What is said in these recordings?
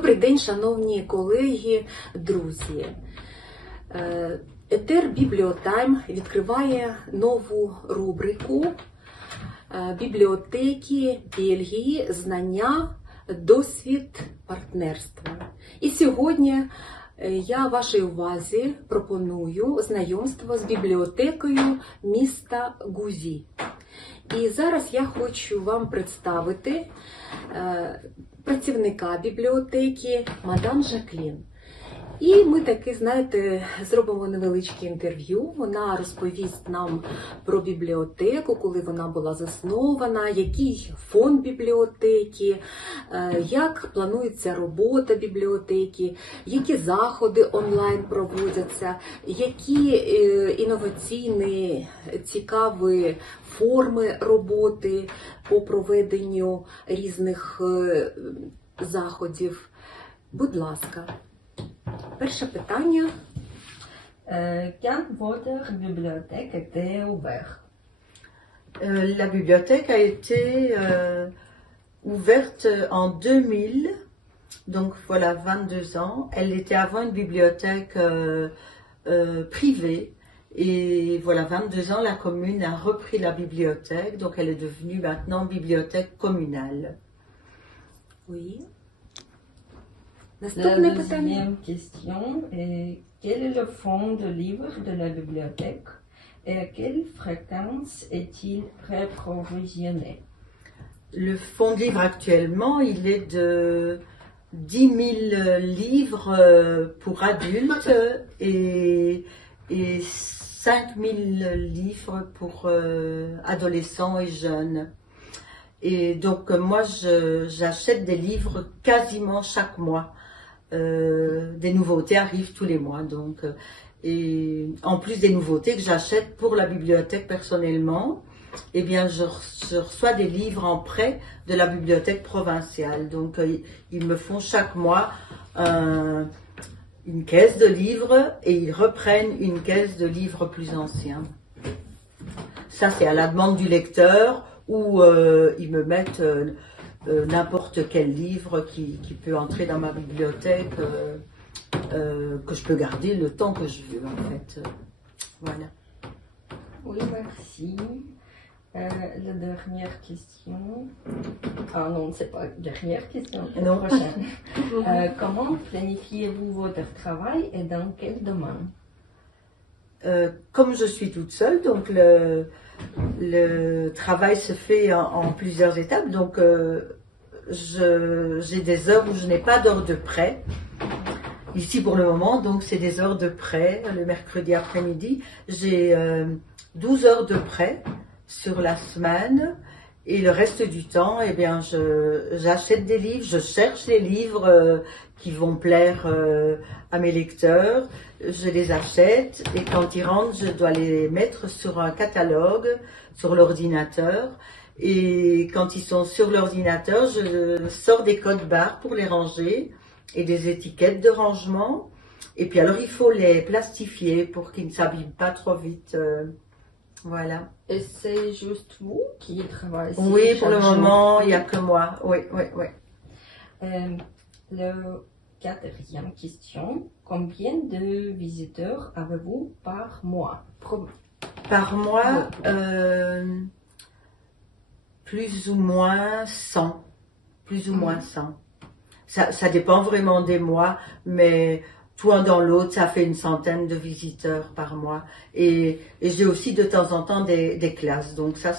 Добрий день, шановні колеги, друзі. Етер Бібліотайм відкриває нову рубрику «Бібліотеки Бельгії. Знання, досвід, партнерство». І сьогодні я вашій увазі пропоную знайомство з бібліотекою міста Гузі. І зараз я хочу вам представити працівника бібліотеки мадам Жаклін. І ми таки, знаєте, зробимо невеличке інтерв'ю. Вона розповість нам про бібліотеку, коли вона була заснована, який фонд бібліотеки, як планується робота бібліотеки, які заходи онлайн проводяться, які інноваційні, цікаві форми роботи по проведенню різних заходів. Будь ласка. Перше питання. Quand votre bibliothèque était ouverte? La bibliothèque a été ouverte en 2000, donc voilà 22 ans. Elle était avant une bibliothèque privée. Et voilà, 22 ans, la commune a repris la bibliothèque, donc elle est devenue maintenant bibliothèque communale. Oui. La deuxième question est quel est le fond de livres de la bibliothèque et à quelle fréquence est-il réprovisionné? Le fonds de livres actuellement, il est de 10 000 livres pour adultes et 5 000 livres pour adolescents et jeunes. Et donc moi j'achète des livres quasiment chaque mois. Des nouveautés arrivent tous les mois, donc et en plus des nouveautés que j'achète pour la bibliothèque personnellement, eh bien je reçois des livres en prêt de la bibliothèque provinciale. Donc ils me font chaque mois une caisse de livres et ils reprennent une caisse de livres plus anciens. Ça c'est à la demande du lecteur ou ils me mettent n'importe quel livre qui peut entrer dans ma bibliothèque, que je peux garder le temps que je veux en fait. Voilà. Oui, merci. La dernière question. Ah non, c'est pas la dernière question. Non. La prochaine. Comment planifiez-vous votre travail et dans quel domaine? Comme je suis toute seule, donc le travail se fait en plusieurs étapes. Donc j'ai des heures où je n'ai pas d'heures de prêt. Ici pour le moment, donc c'est des heures de prêt. Le mercredi après-midi, j'ai 12 heures de prêt sur la semaine. Et le reste du temps, eh bien, j'achète des livres, je cherche les livres qui vont plaire à mes lecteurs. Je les achète et quand ils rentrent, je dois les mettre sur un catalogue, sur l'ordinateur. Et quand ils sont sur l'ordinateur, je sors des codes barres pour les ranger et des étiquettes de rangement. Et puis alors, il faut les plastifier pour qu'ils ne s'abîment pas trop vite. Voilà. Et c'est juste vous qui travaillez ici? Oui, pour le chaque moment, jour? il n'y a que moi. Oui, oui, oui. La quatrième question. Combien de visiteurs avez-vous par mois? Par mois, plus ou moins 100. Plus ou moins 100. Ça dépend vraiment des mois, mais tout un dans l'autre, ça fait une centaine de visiteurs par mois. Et j'ai aussi de temps en temps des classes. Donc ça,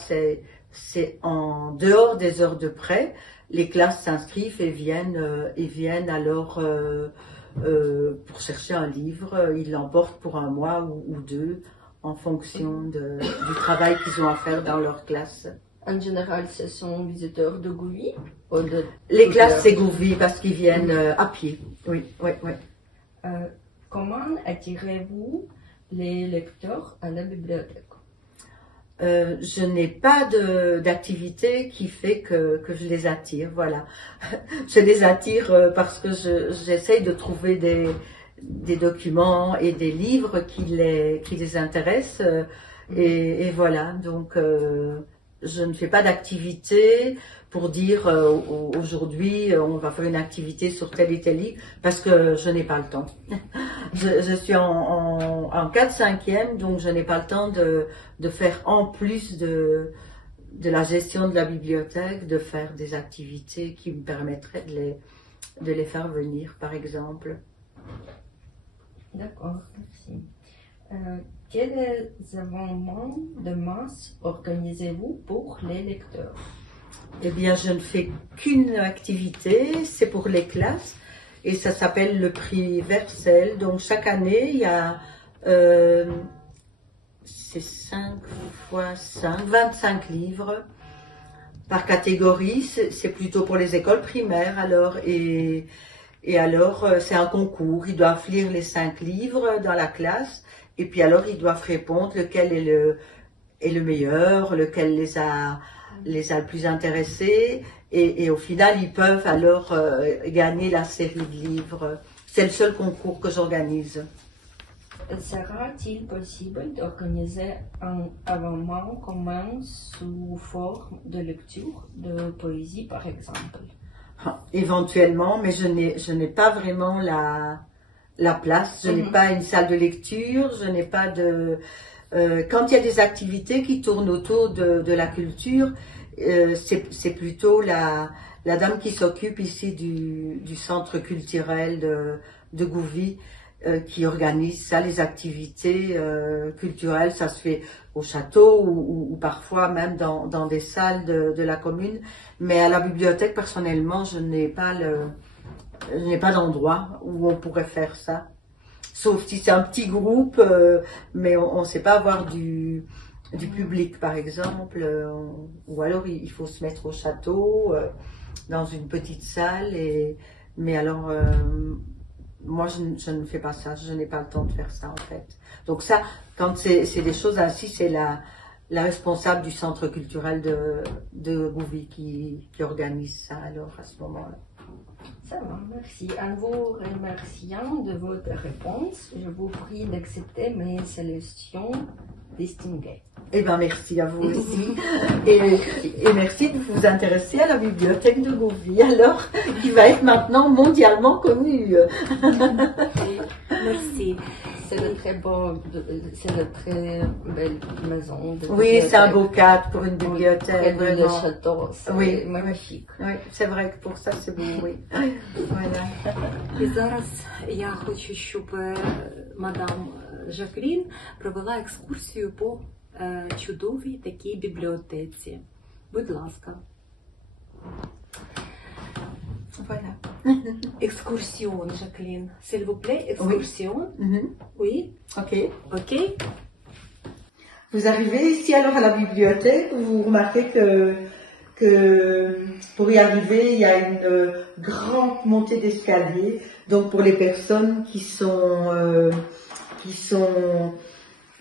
c'est en dehors des heures de prêt. Les classes s'inscrivent et viennent alors pour chercher un livre. Ils l'emportent pour un mois ou deux en fonction du travail qu'ils ont à faire dans leur classe. En général, ce sont visiteurs de Gouvy ou de... Les classes, c'est Gouvy parce qu'ils viennent à pied. Oui, oui, oui. Comment attirez-vous les lecteurs à la bibliothèque? Je n'ai pas d'activité qui fait que je les attire, voilà. Je les attire parce que j'essaye de trouver des documents et des livres qui les intéressent et voilà, donc je ne fais pas d'activité pour dire aujourd'hui on va faire une activité sur tel et tel livre parce que je n'ai pas le temps. Je suis en 4/5e, donc je n'ai pas le temps de faire en plus de la gestion de la bibliothèque, de faire des activités qui me permettraient de les faire venir, par exemple. D'accord, merci. Quels événements de masse organisez-vous pour les lecteurs? Eh bien, je ne fais qu'une activité, c'est pour les classes, et ça s'appelle le prix Vercel. Donc, chaque année, il y a, c'est 5 fois 5, 25 livres par catégorie. C'est plutôt pour les écoles primaires, alors, et alors, c'est un concours. Ils doivent lire les 5 livres dans la classe, et puis alors, ils doivent répondre lequel est le meilleur, lequel les a le plus intéressés, et au final ils peuvent alors gagner la série de livres. C'est le seul concours que j'organise. Sera-t-il possible d'organiser un événement commun sous forme de lecture de poésie par exemple? Éventuellement, mais je n'ai pas vraiment la place, je n'ai pas une salle de lecture, je n'ai pas de... quand il y a des activités qui tournent autour de la culture, c'est plutôt la dame qui s'occupe ici du centre culturel de Gouvy qui organise ça, les activités culturelles. Ça se fait au château ou parfois même dans des salles de la commune. Mais à la bibliothèque, personnellement, je n'ai pas d'endroit où on pourrait faire ça. Sauf si c'est un petit groupe, mais on ne sait pas avoir du public, par exemple. Ou alors, il faut se mettre au château, dans une petite salle. Mais alors, moi, je ne fais pas ça. Je n'ai pas le temps de faire ça, en fait. Donc ça, quand c'est des choses ainsi, c'est la responsable du centre culturel de Gouvy qui organise ça, alors, à ce moment-là. Ça va, merci. En vous remerciant de votre réponse, je vous prie d'accepter mes suggestions distinguées. Eh bien, merci à vous aussi. Et merci de vous intéresser à la bibliothèque de Gouvy, alors, qui va être maintenant mondialement connue. Merci. C'est une très belle maison. Oui, c'est un beau cadre pour une bibliothèque. Près de le château, c'est Oui. magnifique. Oui, c'est vrai que pour ça, c'est beau, oui. Voilà. І зараз я хочу, щоб мадам Жаклін провела екскурсію по чудовій такій бібліотеці. Будь ласка. Voilà. Excursion, Jacqueline. S'il vous plaît, excursion. Oui. Ok. Ok. Vous arrivez ici alors à la bibliothèque, vous remarquez que pour y arriver, il y a une grande montée d'escalier. Donc pour les personnes qui sont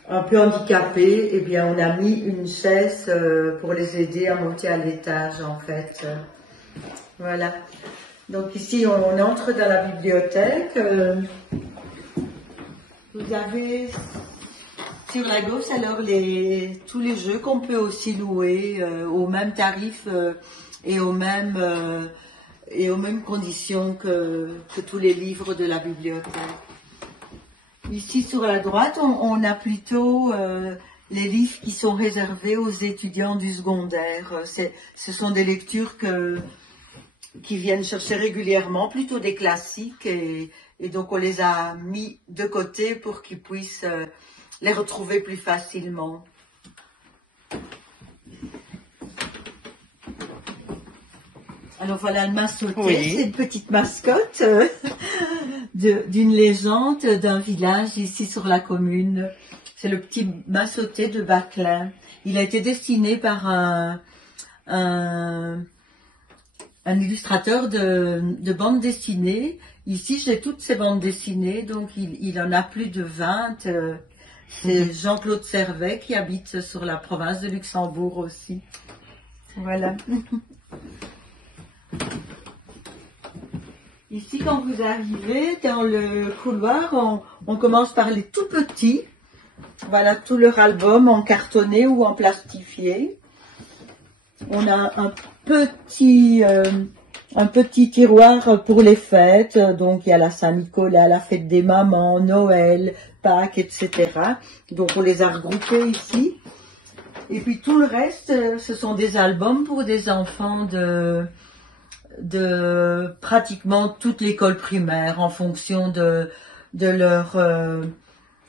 un peu handicapées, eh bien on a mis une chaise pour les aider à monter à l'étage en fait. Voilà. Donc ici on entre dans la bibliothèque. Vous avez sur la gauche alors tous les jeux qu'on peut aussi louer au même tarif et aux mêmes conditions que tous les livres de la bibliothèque. Ici sur la droite on a plutôt les livres qui sont réservés aux étudiants du secondaire. Ce sont des lectures qui viennent chercher régulièrement, plutôt des classiques, et donc on les a mis de côté pour qu'ils puissent les retrouver plus facilement. Alors voilà le massoté, oui. C'est une petite mascotte d'une légende d'un village ici sur la commune. C'est le petit massoté de Baclin. Il a été dessiné par un illustrateur de bandes dessinées. Ici, j'ai toutes ces bandes dessinées, donc il en a plus de 20. C'est Jean-Claude Servet qui habite sur la province de Luxembourg aussi. Voilà. Ici, quand vous arrivez dans le couloir, on commence par les tout petits. Voilà tout leur album en cartonné ou en plastifié. On a un petit tiroir pour les fêtes. Donc il y a la Saint-Nicolas, la fête des mamans, Noël, Pâques, etc. Donc on les a regroupés ici. Et puis tout le reste, ce sont des albums pour des enfants de pratiquement toute l'école primaire en fonction de leur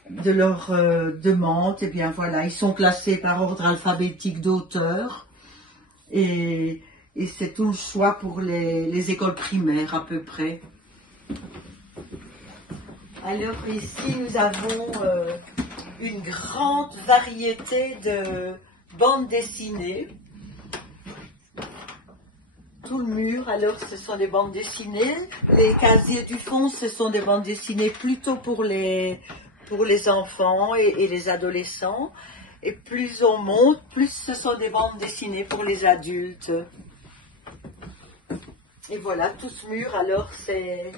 demande. Et bien voilà, ils sont classés par ordre alphabétique d'auteur et c'est tout le choix pour les écoles primaires à peu près. Alors ici nous avons une grande variété de bandes dessinées. Tout le mur, alors ce sont des bandes dessinées. Les casiers du fond, ce sont des bandes dessinées plutôt pour les enfants et les adolescents. Et plus on monte, plus ce sont des bandes dessinées pour les adultes. Et voilà, tout ce mur, alors c'est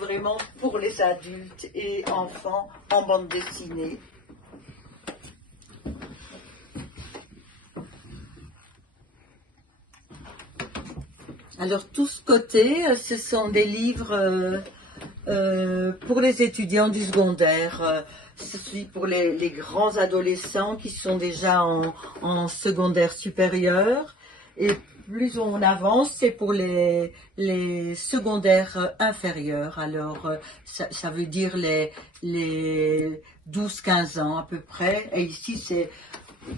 vraiment pour les adultes et enfants en bande dessinée. Alors tout ce côté, ce sont des livres pour les étudiants du secondaire. Ceci pour les grands adolescents qui sont déjà en secondaire supérieur. Et plus on avance, c'est pour les secondaires inférieurs. Alors ça veut dire les 12-15 ans à peu près. Et ici c'est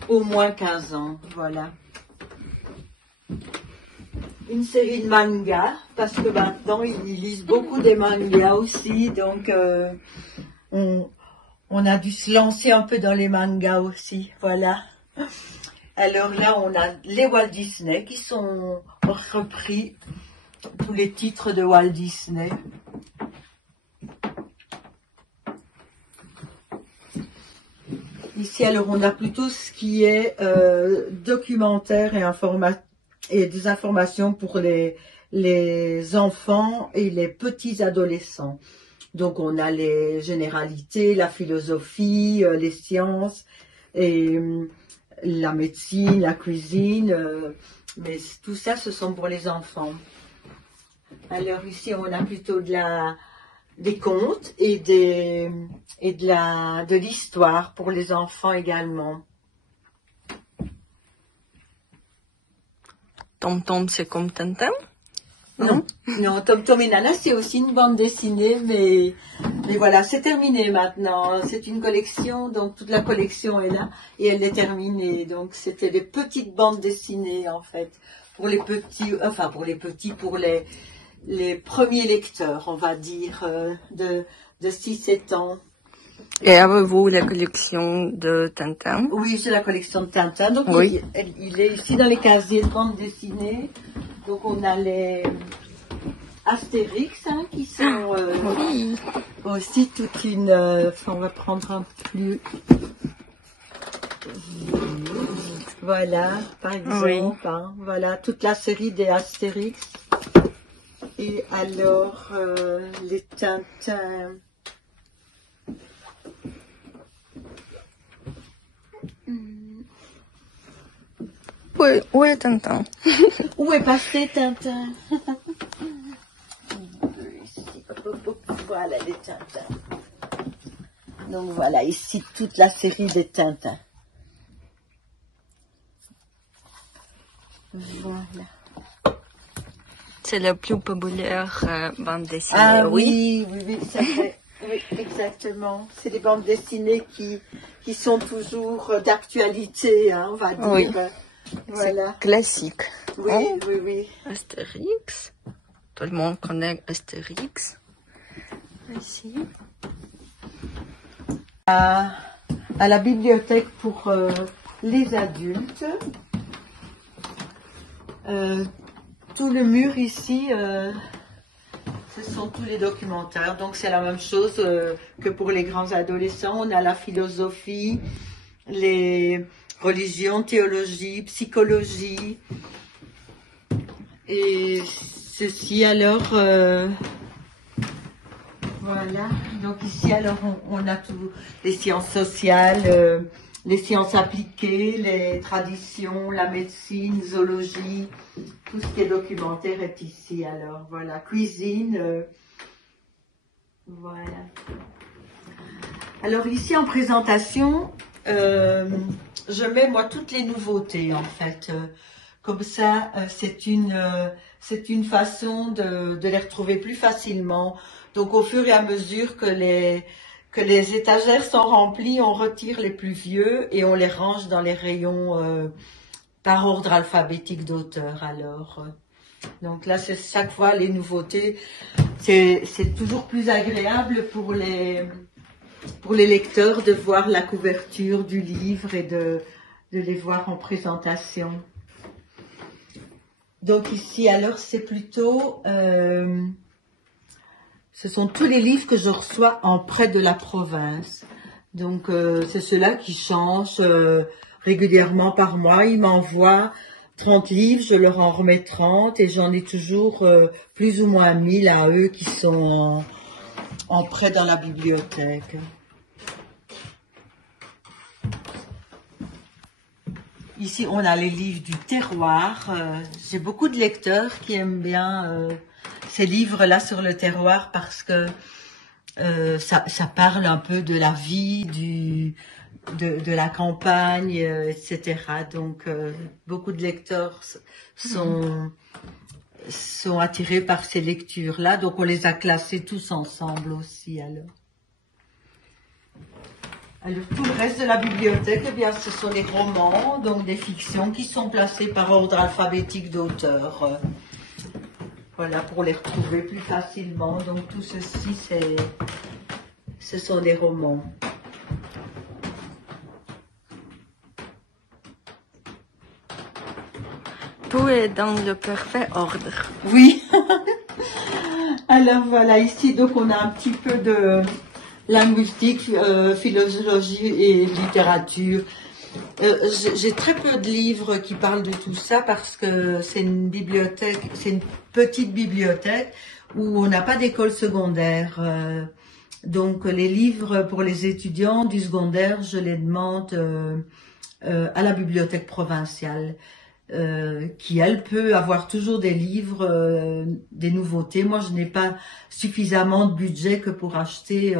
au moins 15 ans. Voilà. Une série de mangas, parce que maintenant ils lisent beaucoup des mangas aussi, donc on a dû se lancer un peu dans les mangas aussi, voilà. Alors là on a les Walt Disney qui sont repris, tous les titres de Walt Disney. Ici alors on a plutôt ce qui est documentaire et des informations pour les enfants et les petits adolescents. Donc on a les généralités, la philosophie, les sciences et la médecine, la cuisine, mais tout ça ce sont pour les enfants. Alors ici on a plutôt des contes et de l'histoire pour les enfants également. Tom Tom, c'est comme Tintin? Non, Tom Tom et Nana, c'est aussi une bande dessinée, mais voilà, c'est terminé maintenant. C'est une collection, donc toute la collection est là et elle est terminée. Donc c'était des petites bandes dessinées en fait, pour les petits, pour les premiers lecteurs, on va dire, de 6-7 ans. Et avez-vous la collection de Tintin? Oui, j'ai la collection de Tintin. Donc oui. il est ici dans les casiers de bande dessinée. Donc on a les Astérix qui sont oui. aussi toute une... on va prendre un plus... Voilà, par exemple, oui. Voilà, toute la série des Astérix. Et alors, les Tintins... Où est Tintin? Où est passé Tintin? Voilà les Tintins. Donc voilà, ici toute la série des Tintins. Voilà. C'est la plus populaire bande dessinée. Ah oui, c'est vrai. Oui, exactement. C'est des bandes dessinées qui sont toujours d'actualité, hein, on va dire. Oui. Voilà. C'est classique. Oui, hein? oui. Astérix. Tout le monde connaît Astérix. Ici. À la bibliothèque pour les adultes. Tout le mur ici, ce sont tous les documentaires. Donc c'est la même chose que pour les grands adolescents. On a la philosophie, les religion, théologie, psychologie. Et ceci alors, voilà. Donc ici alors on a tout, les sciences sociales, les sciences appliquées, les traditions, la médecine, zoologie, tout ce qui est documentaire est ici. Alors voilà, cuisine, voilà. Alors ici en présentation, je mets moi toutes les nouveautés en fait. Comme ça, c'est une façon de les retrouver plus facilement. Donc au fur et à mesure que les étagères sont remplies, on retire les plus vieux et on les range dans les rayons par ordre alphabétique d'auteur. Alors, donc là, c'est chaque fois les nouveautés. C'est toujours plus agréable pour les lecteurs de voir la couverture du livre et de les voir en présentation. Donc ici, alors, c'est plutôt... ce sont tous les livres que je reçois en prêt de la province. Donc, c'est ceux-là qui changent régulièrement par mois. Ils m'envoient 30 livres, je leur en remets 30 et j'en ai toujours plus ou moins 1000 à eux qui sont en prêt dans la bibliothèque. Ici, on a les livres du terroir. J'ai beaucoup de lecteurs qui aiment bien ces livres-là sur le terroir parce que ça parle un peu de la vie, de la campagne, etc. Donc, beaucoup de lecteurs sont attirés par ces lectures-là. Donc, on les a classés tous ensemble aussi, alors. Alors, tout le reste de la bibliothèque, eh bien, ce sont des romans, donc des fictions qui sont placées par ordre alphabétique d'auteur. Voilà, pour les retrouver plus facilement. Donc, tout ceci, ce sont des romans. Tout est dans le parfait ordre. Oui. Alors, voilà, ici, donc, on a un petit peu de linguistique, philologie et littérature. J'ai très peu de livres qui parlent de tout ça parce que c'est une bibliothèque, c'est une petite bibliothèque où on n'a pas d'école secondaire. Donc les livres pour les étudiants du secondaire, je les demande à la bibliothèque provinciale, qui elle peut avoir toujours des livres, des nouveautés. Moi, je n'ai pas suffisamment de budget que pour acheter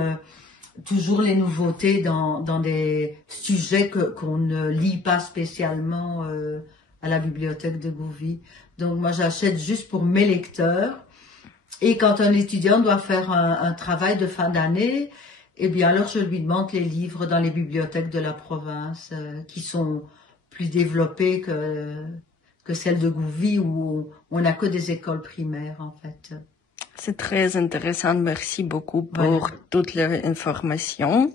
toujours les nouveautés dans des sujets qu'on ne lit pas spécialement à la bibliothèque de Gouvy. Donc moi j'achète juste pour mes lecteurs. Et quand un étudiant doit faire un travail de fin d'année, eh bien alors je lui demande les livres dans les bibliothèques de la province qui sont plus développées que celles de Gouvy où on n'a que des écoles primaires en fait. C'est très intéressant. Merci beaucoup pour toutes les informations,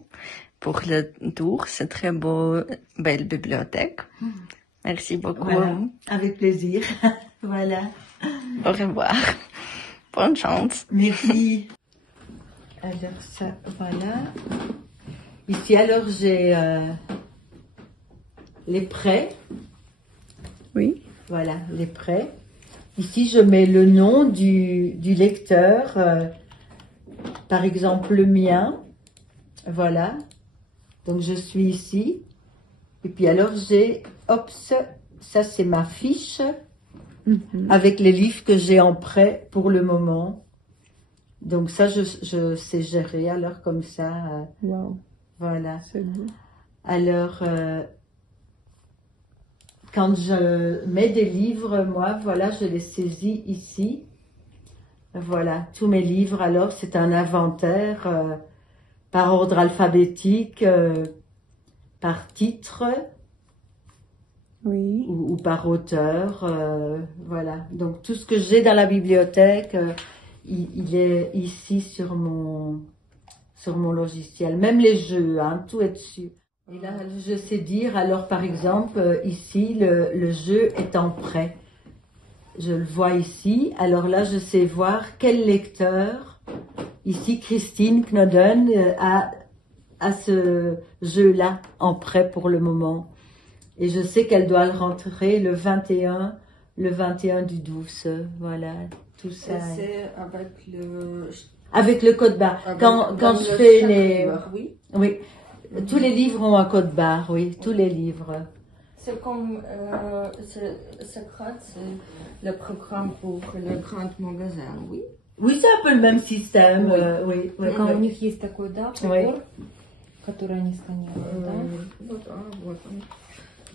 pour le tour. C'est très belle bibliothèque. Merci beaucoup. Voilà. Avec plaisir. Voilà. Au revoir. Bonne chance. Merci. Alors ça, voilà. Ici, alors, j'ai les prêts. Oui. Voilà, les prêts. Ici, je mets le nom du lecteur, par exemple le mien, voilà, donc je suis ici, et puis alors j'ai, hop, ça c'est ma fiche, avec les livres que j'ai en prêt pour le moment, donc ça je sais gérer alors comme ça, Wow. Voilà. C'est beau. Alors, quand je mets des livres, moi, voilà, je les saisis ici. Voilà, tous mes livres, alors, c'est un inventaire par ordre alphabétique, par titre Oui. ou par auteur. Voilà, donc tout ce que j'ai dans la bibliothèque, il est ici sur mon logiciel. Même les jeux, hein, tout est dessus. Et là, je sais dire, alors par exemple, ici, le jeu est en prêt. Je le vois ici. Alors là, je sais voir quel lecteur, ici, Christine Knoden, a ce jeu-là en prêt pour le moment. Et je sais qu'elle doit le rentrer le 21 du 12. Voilà, tout ça. C'est avec le... Avec le code barre. Quand je fais les... Oui. Oui. Tous les livres ont un code barre, oui, tous les livres. C'est comme Socrate, c'est le programme pour le grand magasin, oui. Oui, c'est un peu le même système, oui. Только у них есть такой, да, прибор, который они сканируют, да? Вот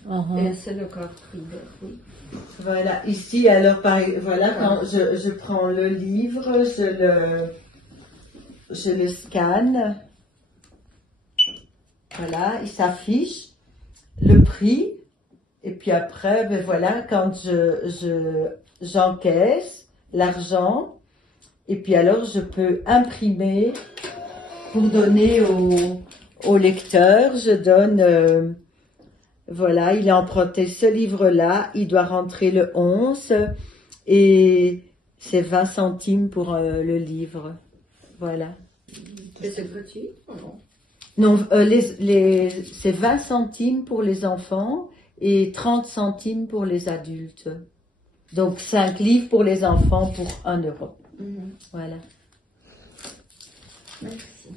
он. Et c'est le carte reader, oui. Voilà, ici, alors, voilà, quand je prends le livre, je le scanne. Voilà, il s'affiche le prix. Et puis après, ben voilà, quand j'encaisse l'argent, et puis alors je peux imprimer pour donner au lecteur. Je donne, voilà, il a emprunté ce livre-là, il doit rentrer le 11 et c'est 20 centimes pour le livre. Voilà. Et c'est gratuit ou non? Non, c'est 20 centimes pour les enfants et 30 centimes pour les adultes. Donc 5 livres pour les enfants pour 1 euro. Voilà. Merci.